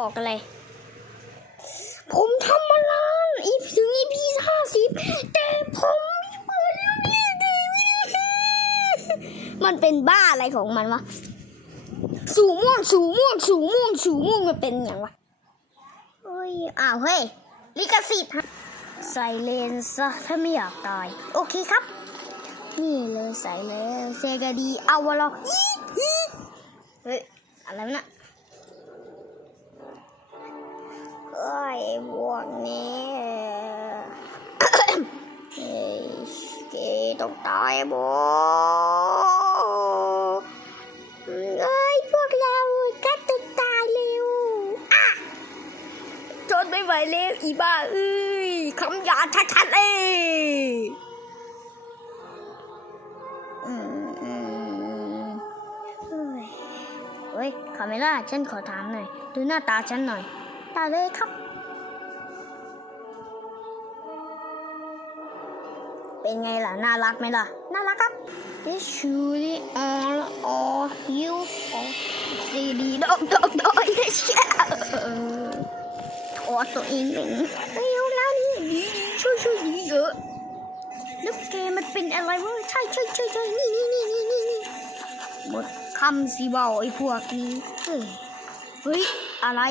บอกอะไร ผมทำมานานอีถึงอีพีห้าสิบแต่ผมไม่เปิดเรื่องนี้ดีไม่ได้มันเป็นบ้าอะไรของมันวะ สูม่วงสูม่วงสูม่วงสูม่วงมันเป็นอย่างวะเฮ้ย อ้าวเฮ้ย ลิขสิทธิ์ฮะใส่เลนส์ซะถ้าไม่อยากตาย โอเคครับ นี่เลยใส่เลยเซกาดีเอาวะลออีอีเฮ้ย อะไรวะน่ะ ต้องตายบเอ้ยพวกเราก็ต้องตายเร็วอะทนไม่ไหวแล้วอีบ้าเอ้ยคำหยาชัดๆเลยอืมอืมเฮ้ยเฮ้ยคาเมล่าฉันขอถามหน่อย ดูหน้าตาฉันหน่อยตาเลยครับ เป็นไงล่ะ น่ารักไหมล่ะ น่ารักครับ This surely all all you all CD ดอกดอกดอกเยช่ถอดตัวเองหนึ่งเฮ้ยเอาแล้วนี่ดีช่วยช่วยดีเยอะแล้วแกมันเป็นอะไรวะใช่ใช่ใช่ใช่นี่นี่นี่นี่นี่หมดคำสิเบาไอ้พวกนี้เฮ้ยเฮ้ยอะไร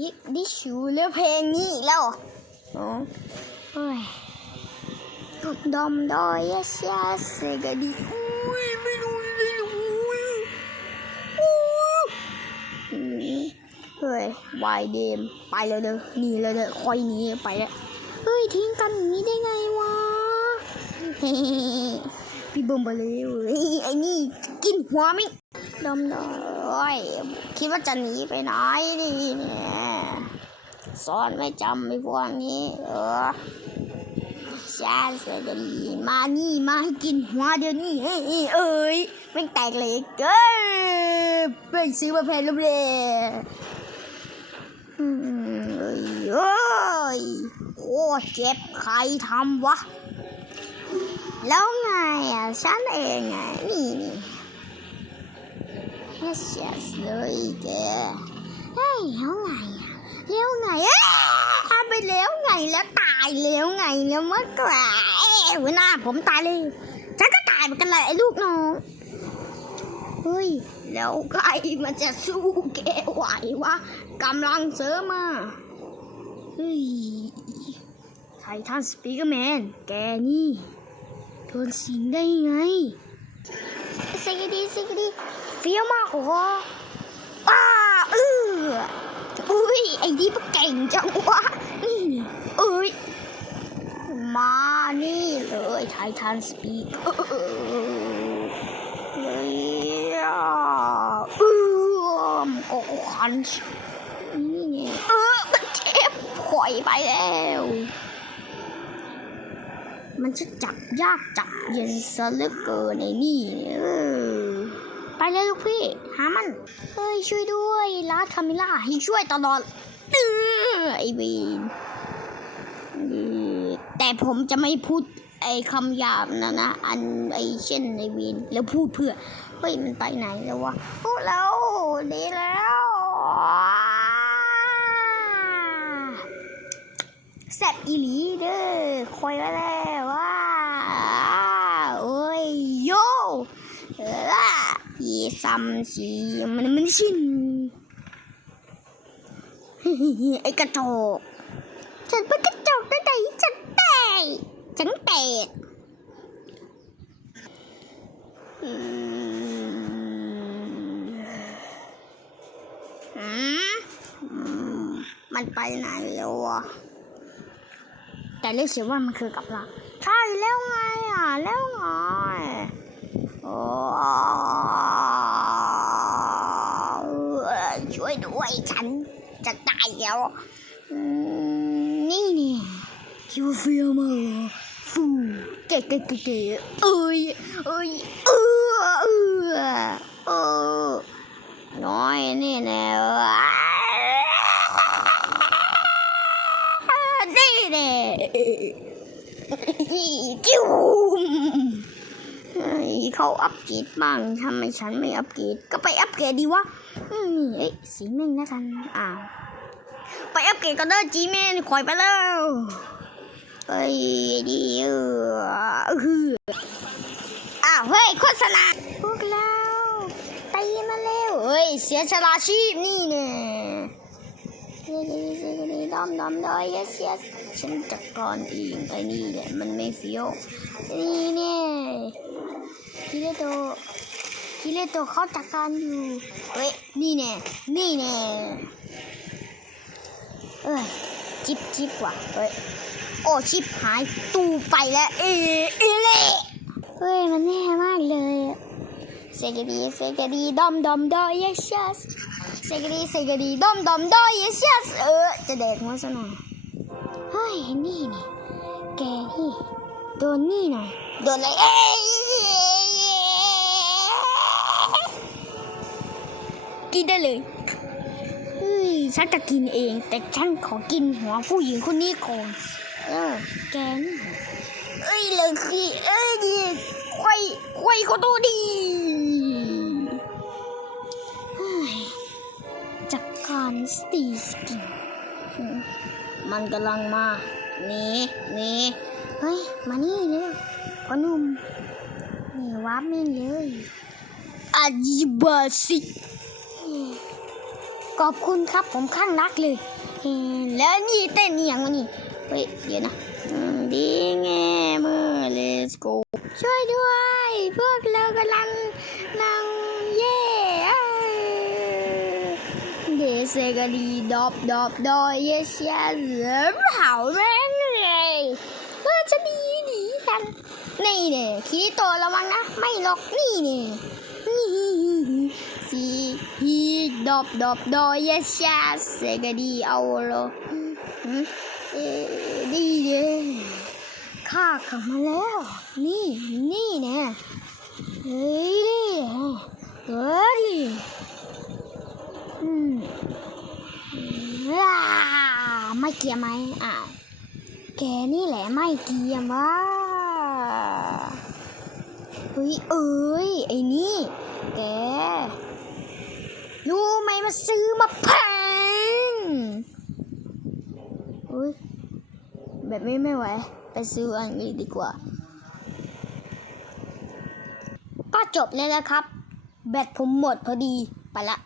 ยิกดิชูเลือเพลงนี้อีกแล้วเหรออ๋อเฮ้ยดอมดอยยาชาเซกดีอุ้ยไม่รู้เลยอุ้ยอุ้ยเฮ้ยวายเดมไปเลยเด้อหนีเลยเด้อคอยหนีไปแล้วเฮ้ยทิ้งกันอย่างนี้ได้ไงวะพี่บิ่มไปเลยเว้ยไอ้นี่กินหัวมิดอมดอย คิดว่าจะหนีไปไหนดีเนี่ยสอนไม่จำไม่พวกนี้ เออชาเสยดีมานี่มาให้กินหัวเดี๋ยวนี้เอ้ยเอ้ยแม่แตกเลยเกินไปซื้อมาแพงรูปเลยอืมเอ้ยเอ้ยโคตรเจ็บใครทำวะ แล้วไงอะ ฉันเองไงนี่นี่ yes yes เลยแกเฮ้ยแล้วไงอะแล้วไงเอ้ยทำไปแล้วไงแล้วตายแล้วไงแล้วเมื่อกว่าเอ้ยหัวหน้าผมตายเลยฉันก็ตายเหมือนกันเลยไอ้ลูกน้องเฮ้ยแล้วใครมันจะสู้แกไหววะกำลังเสริมมาเฮ้ยไททันสปีกเกอร์แมนแกนี่โดนสิงได้ไงสิกดีสิกดี เฟี้ยวมากโอ้โหอ้าเอออุ้ยไอ้นี่มันเก่งจังวะนี่เอ้ยมานี่เลยไททันสปีกเออเลยอะเออมก็คันนี่เออมันเจ็บปล่อยไปแล้วมันจะจับยากจับเย็นซะเหลือเกินไอ้นี่เออ ไปเลยลูกพี่ หามัน เฮ้ย ช่วยด้วยลาดคามิล่าให้ช่วยตลอดเออไอวีนแต่ผมจะไม่พูดไอ้คำหยาบนะนะ อันไอ้เช่นไอวีนแล้วพูดเพื่อ เฮ้ย มันไปไหนแล้ววะโอ้แล้วดีแล้วแซ่บอีหลีเด้อคอยไว้แล้วว่าโอ้ยโยเออยี ซัมชีมันมันชินไอ้กระจกฉันเป็นกระจกได้ไหนฉันแตกฉันแตกอืมมันไปไหนแล้ววะแต่เรียกเสียว่ามันคือกับเราใช่แล้วไงอะแล้วไงโอ้ ช่วยด้วยฉันจะตายแล้ว นี่นี่คิวเฟียมาฟูเก๋เก๋เก๋เก๋เอ้ยเอ้ยเออเออเออน้อยนี่แน่นี่แน่จิ้วเขาอัปเกรดบ้างทำไมฉันไม่อัปเกรดก็ไปอัปเกรดดีวะ นี่เอ้ยสีแม่งนะกันอ้าวไปอัปเกรดกันเด้อจีแม่นคอยไปแล้วเฮ้ยดีเออฮืออ้าวเฮ้ยโฆษณาพวกเราตีมาเร็วเฮ้ยเสียชลาชีพนี่เนี่ยเฮ้ยเสีดีดอมดอมดอยเสียฉันจัดการเองไอ้นี่แหละมันไม่เฟี้ยวนี่เนี่ยคิเลโตะ คิเลโตะเขาจัดการอยู่ เฮ้ย นี่แน่ นี่แน่ เอ้ย จิบจิบว่ะ เฮ้ย โอ้ชิบหาย ตูไปแล้ว เอเอเล่เฮ้ย มันแน่มากเลยเซกดีเซกดีดอมดอมดอยเยชัสเซกดีเซกดีดอมดอมดอยเยชัสเออ จะแดกมันซะหน่อย เฮ้ย นี่นี่แกนี่ โดนนี่หน่อย โดนอะไรเอ้ย กินได้เลยเฮ้ยฉันจะกินเอง แต่ฉันขอกินหัวผู้หญิงคนนี้ก่อนเออแกนี่เอ้ยเลยสิเอ้ยดีควายควายเขาตัวดีเฮ้ยจัดการสตีสกินอืมมันกำลังมาหนีหนีเฮ้ย มานี่เลยพ่อหนุ่มนี่วับนี่เลยอาจิบาสิ ขอบคุณครับผมข้างรักเลย แล้วนี่เต้นนี่อย่างวะนี่เฮ้ยเดี๋ยวนะดีแงมือ let's go ช่วยด้วย พวกเรากำลังนั่งเย่เอ้ยเดซกะดีดอบดอบดอยเยสยาเหลือเผาแม่งเลยเออจะดีดีกันนี่เนี่ยคีโตระวังนะ ไม่หรอกนี่เนี่ย ฮีดอบดอบดอยเยสยาเซกะดีเอาโลอืมเออดีเลยข้ากลับมาแล้ว นี่นี่เนี่ยเฮ้ยดิเฮ้ยดิอืมว้าไม่เกี่ยมไหมอะแกนี่แหละไม่เกี่ยมวะเฮ้ยเอ้ยไอ้นี่แก รู้ไหมมาซื้อมาแพงอุ้ยแบบนี้ไม่ไหว ไปซื้ออันนี้ดีกว่า ก็จบเลยนะครับ แบตผมหมดพอดี ไปละ